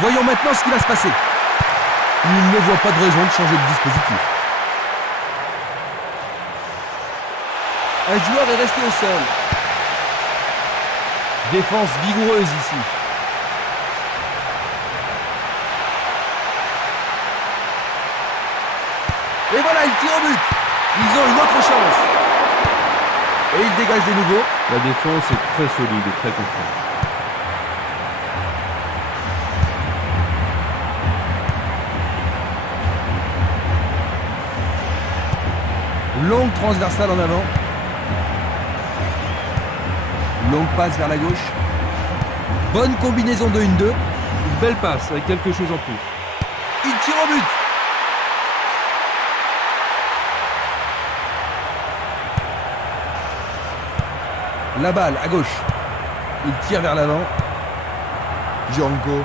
Voyons maintenant ce qui va se passer. Il ne voit pas de raison de changer de dispositif. Un joueur est resté au sol. Défense vigoureuse ici. Et voilà, il tire au but. Ils ont une autre chance. Et il dégage de nouveau. La défense est très solide et très constante. Longue transversale en avant. Longue passe vers la gauche. Bonne combinaison de 1-2. Une belle passe avec quelque chose en plus. Il tire au but. La balle à gauche. Il tire vers l'avant. Django.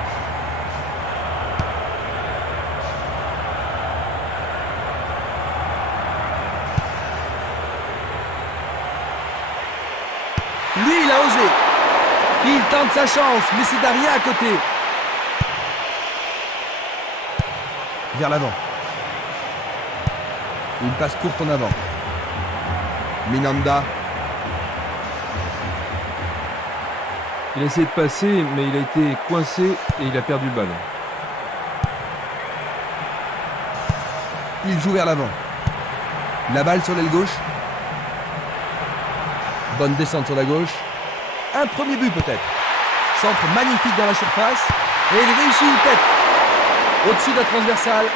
Lui, il a osé. Il tente sa chance, mais c'est Daria à côté. Vers l'avant. Une passe courte en avant. Minanda. Il a essayé de passer, mais il a été coincé et il a perdu le ballon. Il joue vers l'avant. La balle sur l'aile gauche. Bonne descente sur la gauche. Un premier but peut-être. Centre magnifique dans la surface. Et il réussit une tête. Au-dessus de la transversale.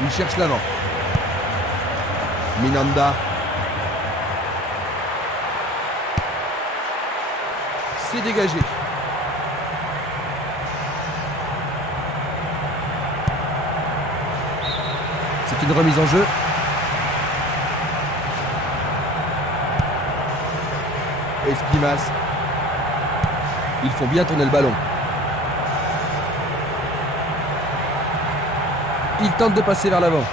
Il cherche l'avant. Minanda. C'est dégagé. C'est une remise en jeu. Esprimas. Ils font bien tourner le ballon. Il tente de passer vers l'avant.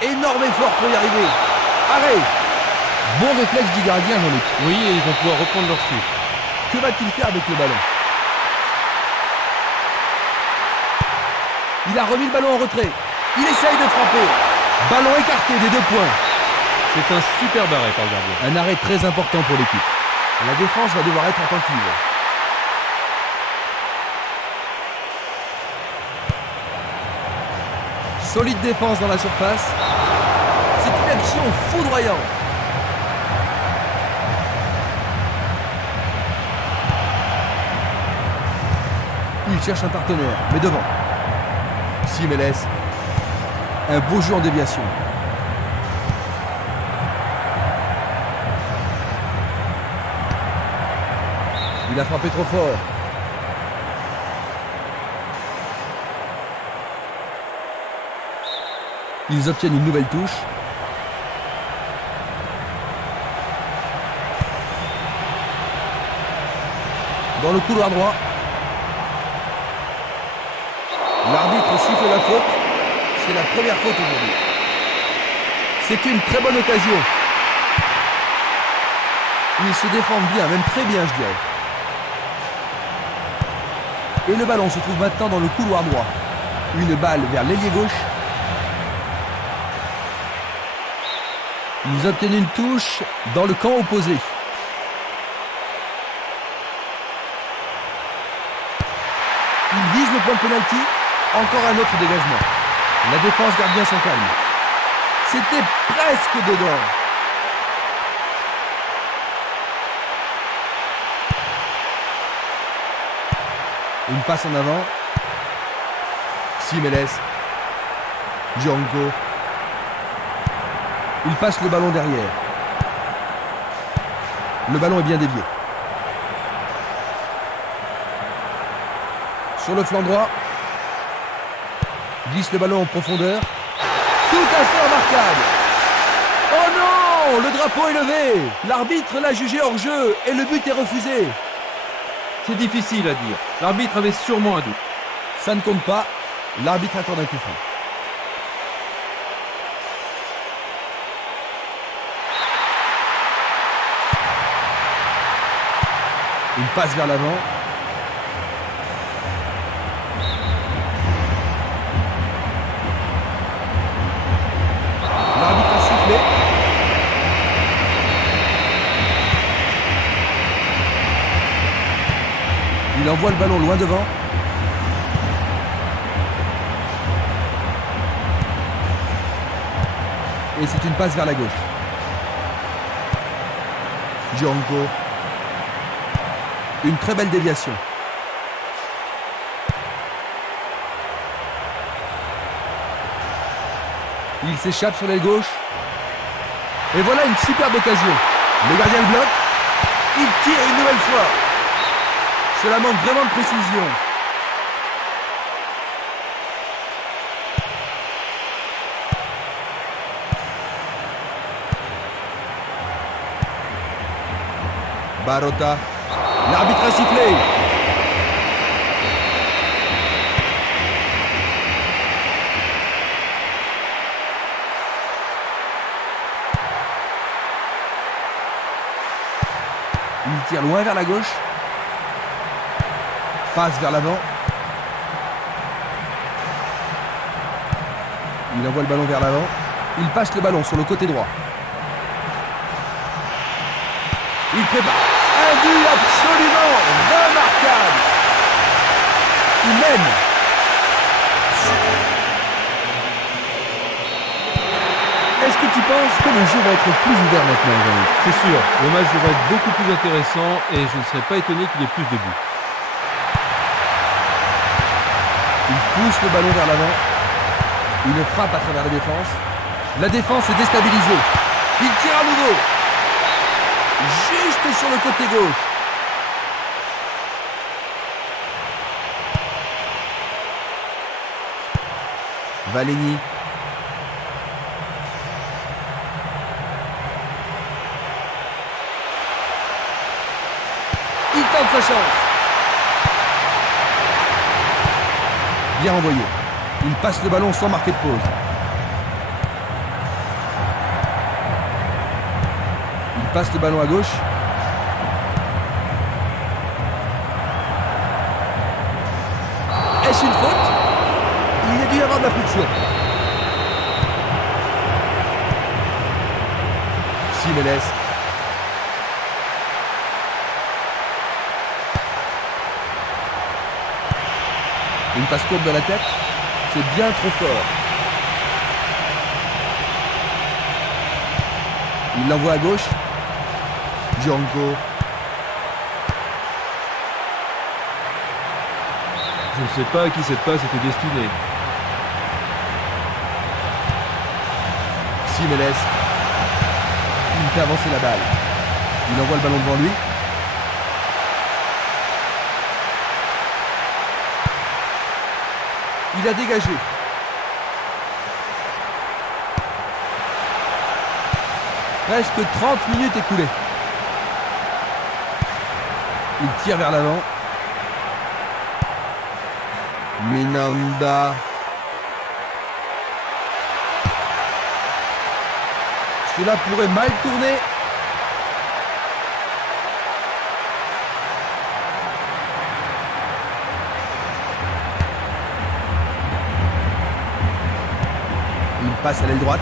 Énorme effort pour y arriver. Arrêt. Bon réflexe du gardien, Jean-Luc. Oui, et ils vont pouvoir reprendre leur souffle. Que va-t-il faire avec le ballon? Il a remis le ballon en retrait. Il essaye de frapper. Ballon écarté des 2 points. C'est un superbe arrêt par le gardien. Un arrêt très important pour l'équipe. La défense va devoir être attentive. Solide défense dans la surface. C'est une action foudroyante. Il cherche un partenaire, mais devant. Simeles. Un beau jeu en déviation. Il a frappé trop fort. Ils obtiennent une nouvelle touche. Dans le couloir droit. L'arbitre siffle la faute. C'est la première faute aujourd'hui. C'est une très bonne occasion. Ils se défendent bien, même très bien, je dirais. Et le ballon se trouve maintenant dans le couloir droit. Une balle vers l'ailier gauche. Ils obtiennent une touche dans le camp opposé. Ils visent le point de pénalty. Encore un autre dégagement. La défense garde bien son calme. C'était presque dedans. Une passe en avant. Simeles. Django. Il passe le ballon derrière. Le ballon est bien dévié. Sur le flanc droit. Glisse le ballon en profondeur. Tout à fait remarquable. Oh non! Le drapeau est levé. L'arbitre l'a jugé hors jeu et le but est refusé. C'est difficile à dire. L'arbitre avait sûrement un doute. Ça ne compte pas. L'arbitre accorde un coup franc. Une passe vers l'avant. L'arbitre a sifflé. Il envoie le ballon loin devant. Et c'est une passe vers la gauche. Django. Une très belle déviation. Il s'échappe sur l'aile gauche. Et voilà une superbe occasion. Le gardien le bloque. Il tire une nouvelle fois. Cela manque vraiment de précision. Barota. L'arbitre a sifflé. Il tire loin vers la gauche. Passe vers l'avant. Il envoie le ballon vers l'avant. Il passe le ballon sur le côté droit. Il prépare un but absolument remarquable. Il mène. Est-ce que tu penses que le jeu va être plus ouvert maintenant, Jean-Luc? C'est sûr, le match devrait être beaucoup plus intéressant et je ne serais pas étonné qu'il y ait plus de buts. Il pousse le ballon vers l'avant. Une frappe à travers la défense. La défense est déstabilisée. Il tire à nouveau. Juste sur le côté gauche. Valény. Il tente sa chance. Bien envoyé. Il passe le ballon sans marquer de pause. Il passe le ballon à gauche. Est-ce une faute? Il y a dû y avoir de la friction. Jiménez. Une passe courte de la tête. C'est bien trop fort. Il l'envoie à gauche. Django. Je ne sais pas à qui cette passe était destinée. Jiménez. Il fait avancer la balle. Il envoie le ballon devant lui. Il a dégagé. Presque 30 minutes écoulées. Il tire vers l'avant. Minanda. Cela pourrait mal tourner. Il passe à l'aile droite.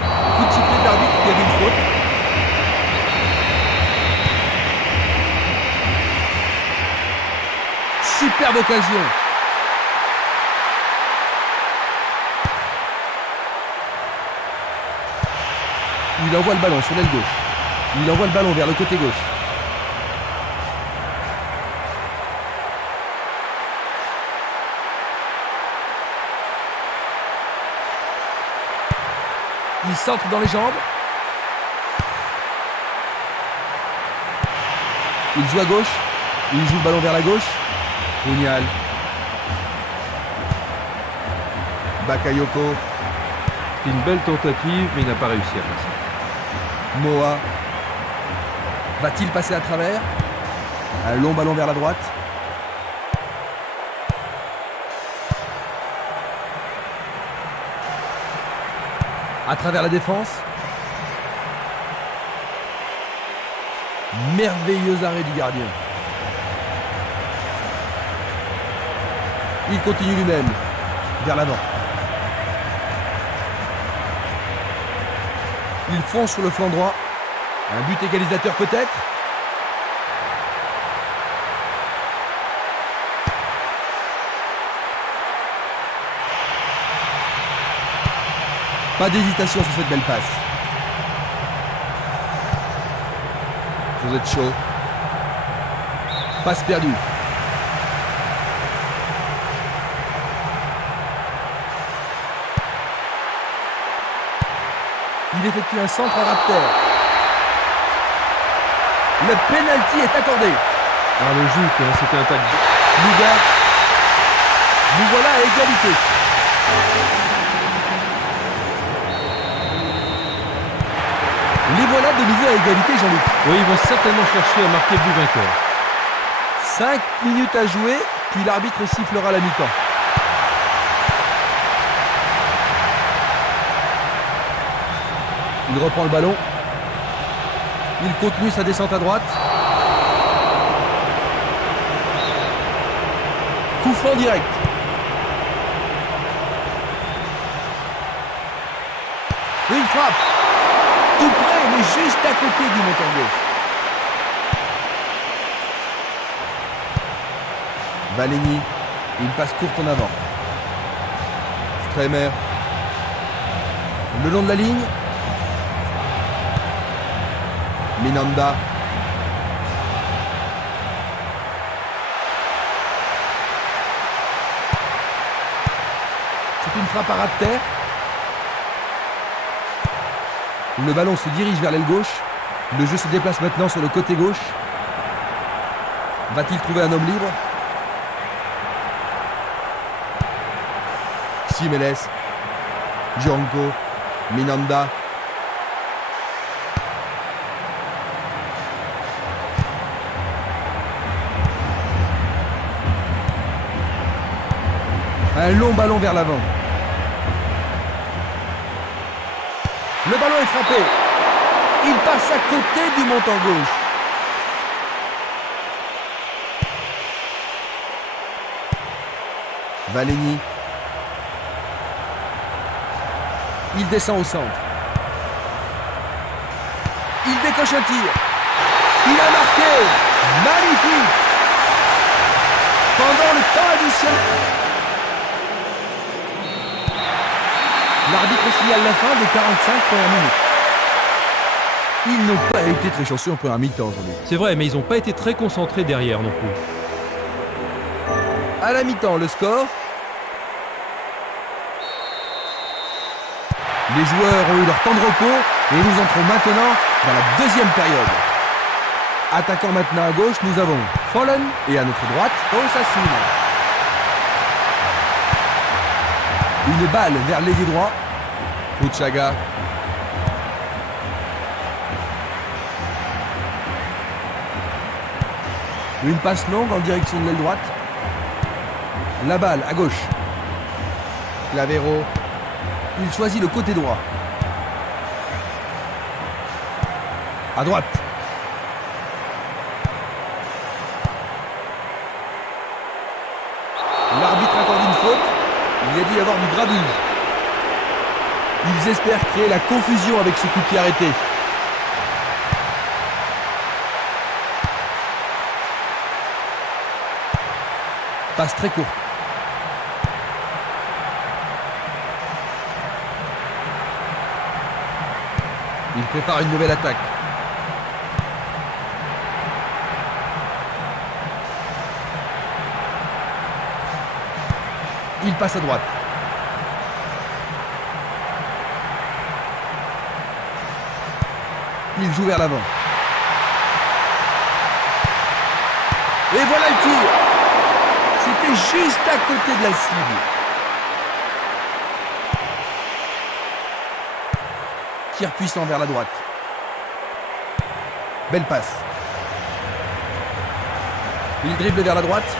Coup de sifflet de l'arbitre qui a vu une faute. Superbe occasion. Il envoie le ballon sur l'aile gauche. Il envoie le ballon vers le côté gauche. Il centre dans les jambes. Il joue à gauche. Il joue le ballon vers la gauche. Génial. Bakayoko. C'est une belle tentative, mais il n'a pas réussi à passer. Moa. Va-t-il passer à travers? Un long ballon vers la droite. À travers la défense. Merveilleux arrêt du gardien. Il continue lui-même vers l'avant. Il fonce sur le flanc droit. Un but égalisateur peut-être. Pas d'hésitation sur cette belle passe. Vous êtes chaud. Passe perdue. Il effectue un centre à ras de terre. Le penalty est accordé. Ah, logique, hein, c'était un tac. Luga. Nous voilà à égalité. Les voilà de nouveau à égalité, Jean-Luc. Oui, ils vont certainement chercher à marquer le but vainqueur. 5 minutes à jouer, puis l'arbitre sifflera la mi-temps. Il reprend le ballon. Il continue sa descente à droite. Coup franc direct. Une frappe. Tout près, mais juste à côté du montant gauche. Valegny, une passe courte en avant. Stremer. Le long de la ligne. Minanda. C'est une frappe à ras de terre. Le ballon se dirige vers l'aile gauche. Le jeu se déplace maintenant sur le côté gauche. Va-t-il trouver un homme libre? Simeles. Djonko. Minanda. Un long ballon vers l'avant. Le ballon est frappé. Il passe à côté du montant gauche. Valegny. Il descend au centre. Il décoche un tir. Il a marqué. Magnifique. Pendant le temps additionnel. L'arbitre signale la fin des 45 premières minutes. Ils n'ont pas été très chanceux en première mi-temps aujourd'hui. C'est vrai, mais ils n'ont pas été très concentrés derrière non plus. À la mi-temps, le score. Les joueurs ont eu leur temps de repos et nous entrons maintenant dans la deuxième période. Attaquant maintenant à gauche, nous avons Follen et à notre droite, Osasuna. Une balle vers l'ailier droit. Uchaga. Une passe longue en direction de l'aile droite. La balle à gauche. Clavero. Il choisit le côté droit. À droite. L'arbitre accorde une faute. Il a dû y avoir du grabuge. Ils espèrent créer la confusion avec ce coup qui est arrêté. Passe très courte. Il prépare une nouvelle attaque. Il passe à droite. Il joue vers l'avant. Et voilà le tir. C'était juste à côté de la cible. Tir puissant vers la droite. Belle passe. Il dribble vers la droite.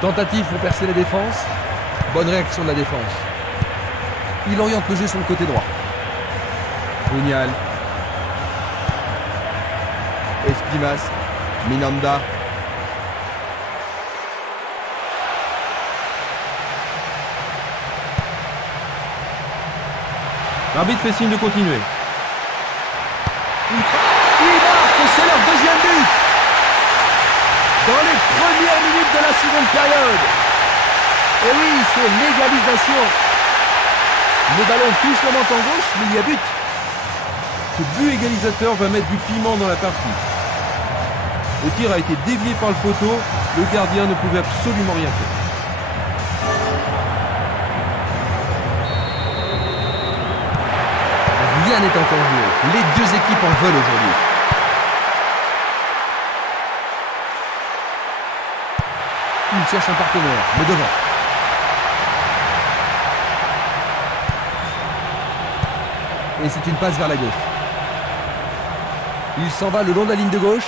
Tentative pour percer la défense. Bonne réaction de la défense. Il oriente le jeu sur le côté droit. Pugnal. Dimas. Minanda. L'arbitre fait signe de continuer. Il marque, c'est leur deuxième but dans les premières minutes de la seconde période. Et oui, c'est l'égalisation. Le ballon touche la menton gauche, mais il y a but. Ce but égalisateur va mettre du piment dans la partie. Le tir a été dévié par le poteau, le gardien ne pouvait absolument rien faire. Rien n'est encore joué. Les deux équipes en veulent aujourd'hui. Il cherche un partenaire, mais devant. Et c'est une passe vers la gauche. Il s'en va le long de la ligne de gauche.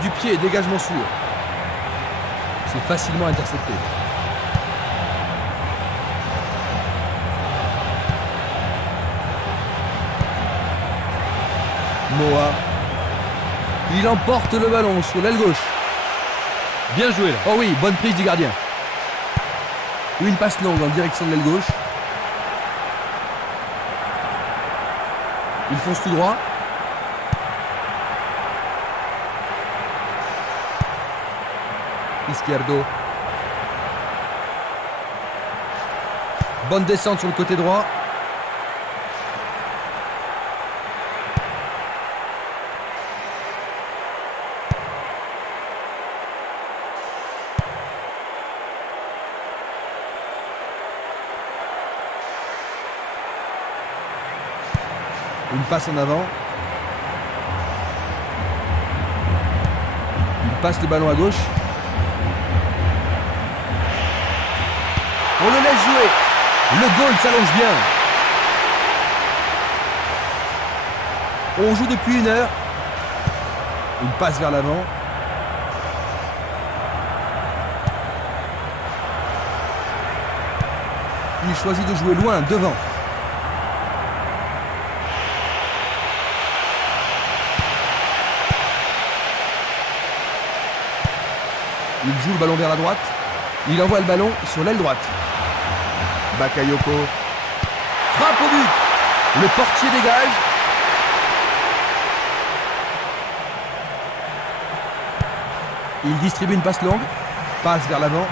Du pied, dégagement sûr. C'est facilement intercepté. Moa. Il emporte le ballon sur l'aile gauche. Bien joué là. Oh oui, bonne prise du gardien. Une passe longue en direction de l'aile gauche. Il fonce tout droit. Izquierdo. Bonne descente sur le côté droit. Une passe en avant. Il passe le ballon à gauche. On le laisse jouer. Le goal s'allonge bien. On joue depuis 1 heure. Une passe vers l'avant. Il choisit de jouer loin, devant. Il joue le ballon vers la droite. Il envoie le ballon sur l'aile droite. Bakayoko. Frappe au but. Le portier dégage. Il distribue une passe longue. Passe vers l'avant.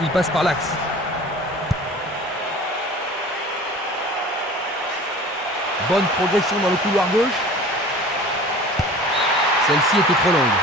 Il passe par l'axe. Bonne progression dans le couloir gauche. Celle-ci était trop longue.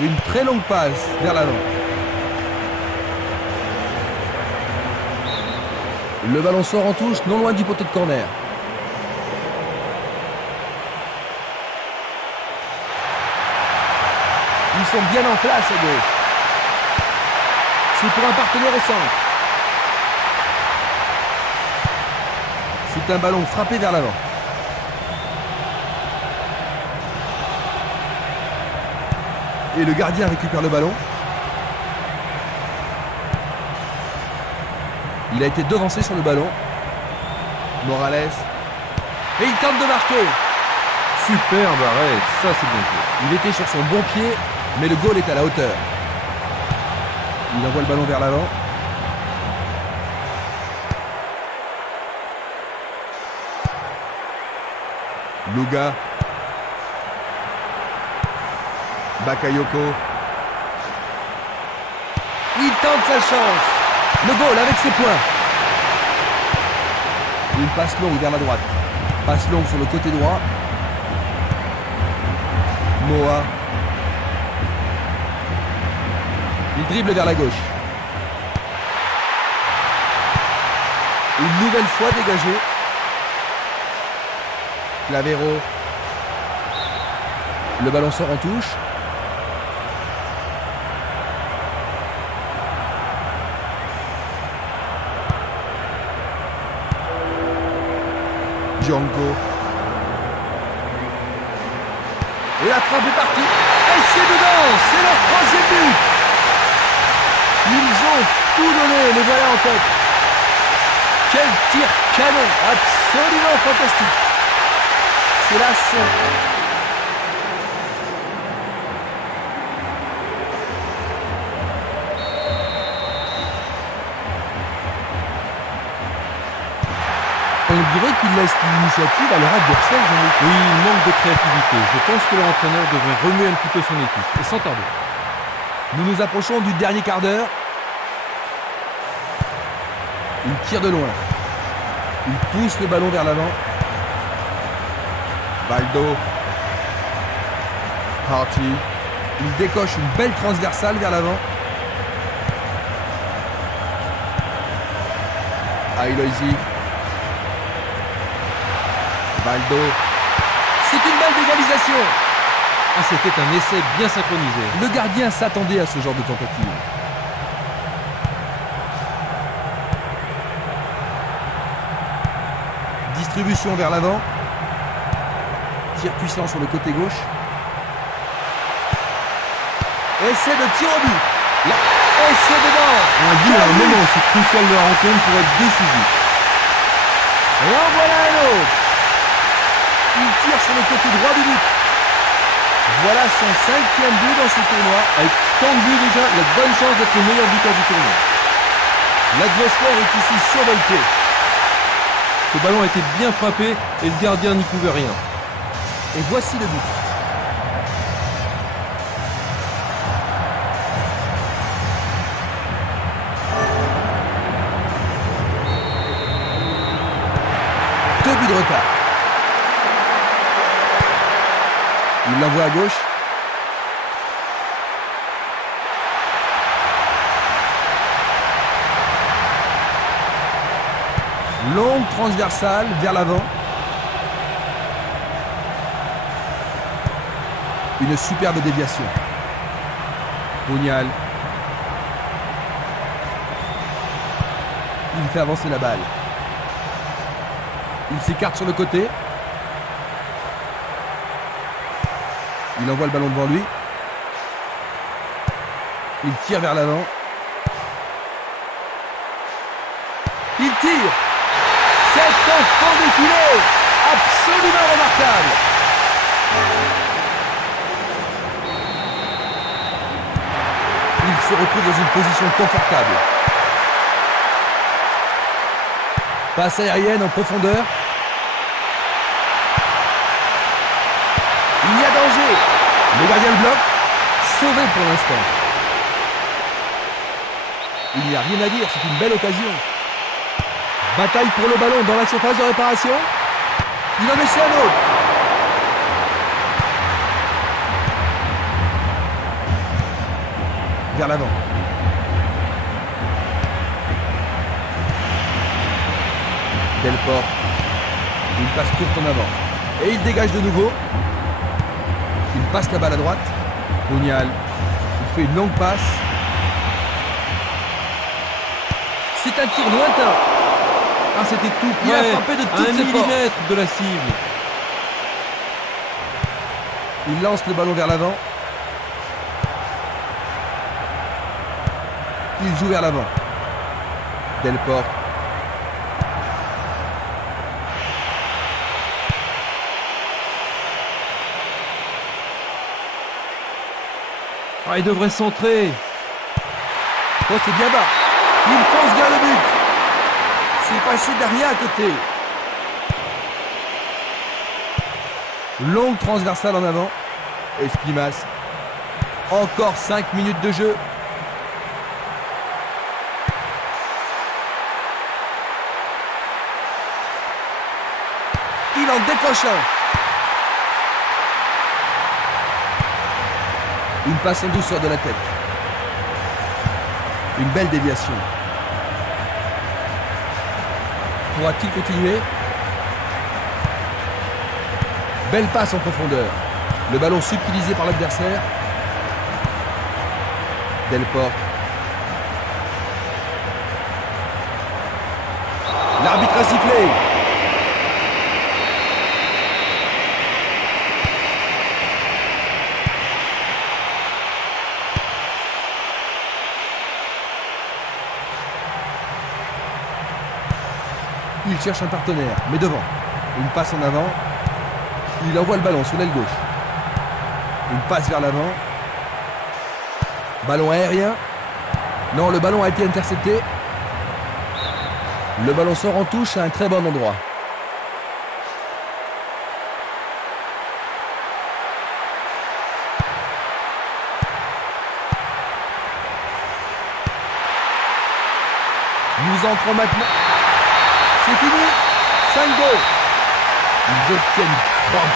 Une très longue passe vers l'avant. Le ballon sort en touche, non loin du poteau de corner. Ils sont bien en place à gauche. C'est pour un partenaire au centre. C'est un ballon frappé vers l'avant. Et le gardien récupère le ballon. Il a été devancé sur le ballon. Morales. Et il tente de marquer. Superbe arrêt, ça c'est bien joué. Il était sur son bon pied, mais le goal est à la hauteur. Il envoie le ballon vers l'avant. Luga. Bakayoko. Il tente sa chance. Le goal avec ses points. Une passe longue vers la droite. Passe longue sur le côté droit. Moa. Il dribble vers la gauche. Une nouvelle fois dégagé. Clavero. Le ballon sort en touche. Django. Et la frappe est partie. Et c'est dedans. C'est leur troisième but. Ils ont tout donné. Les voilà en tête. Quel tir canon. Absolument fantastique. C'est la scène. On dirait qu'il laisse l'initiative à leur adversaire. Oui, il manque de créativité. Je pense que leur entraîneur devrait remuer un petit peu son équipe, et sans tarder. Nous nous approchons du dernier quart d'heure. Il tire de loin. Il pousse le ballon vers l'avant. Baldo. Harty. Il décoche une belle transversale vers l'avant. Ailoisi. Baldo. C'est une balle d'égalisation. Ah, c'était un essai bien synchronisé. Le gardien s'attendait à ce genre de tentative. Distribution vers l'avant. Tir puissant sur le côté gauche. Essai de tir au but. Là. Et c'est dedans. Un but à un moment aussi crucial de la rencontre pour être décisif. Et en voilà un autre. Il tire sur le côté droit du but. Voilà son 5e but dans ce tournoi. Avec tant de buts déjà, il a de bonnes chances d'être le meilleur buteur du tournoi. L'adversaire est ici survolté. Ce ballon a été bien frappé et le gardien n'y pouvait rien. Et voici le but. Deux buts de retard. Il l'envoie à gauche. Longue transversale vers l'avant. Une superbe déviation. Bounial. Il fait avancer la balle. Il s'écarte sur le côté. Il envoie le ballon devant lui. Il tire vers l'avant. Il tire. C'est un fond de filet. Absolument remarquable. Il se retrouve dans une position confortable. Passe aérienne en profondeur. Il y a danger. Le gardien le bloque. Sauvé pour l'instant. Il n'y a rien à dire, c'est une belle occasion. Bataille pour le ballon dans la surface de réparation. Il en essaie un autre. Vers l'avant. Delporte. Une passe courte en avant. Et il dégage de nouveau. Il passe la balle à droite. Bounial. Il fait une longue passe. C'est un tir lointain. Ah, c'était tout Il près. a frappé de toutes un ses millimètre de la cible. Il lance le ballon vers l'avant. Il joue vers l'avant. Delporte. Ah, il devrait centrer. Oh, c'est bien bas. Il fonce vers le but. C'est passé derrière à côté. Longue transversale en avant. Esprimas. Encore 5 minutes de jeu. Il en décroche un. Une passe en douceur de la tête. Une belle déviation. Pourra-t-il continuer? Belle passe en profondeur. Le ballon subtilisé par l'adversaire. Delporte. L'arbitre a sifflé. Il cherche un partenaire, mais devant. Une passe en avant. Il envoie le ballon sur l'aile gauche. Une passe vers l'avant. Ballon aérien. Non, le ballon a été intercepté. Le ballon sort en touche à un très bon endroit. Nous entrons maintenant. C'est fini. 5 goals. Ils obtiennent 3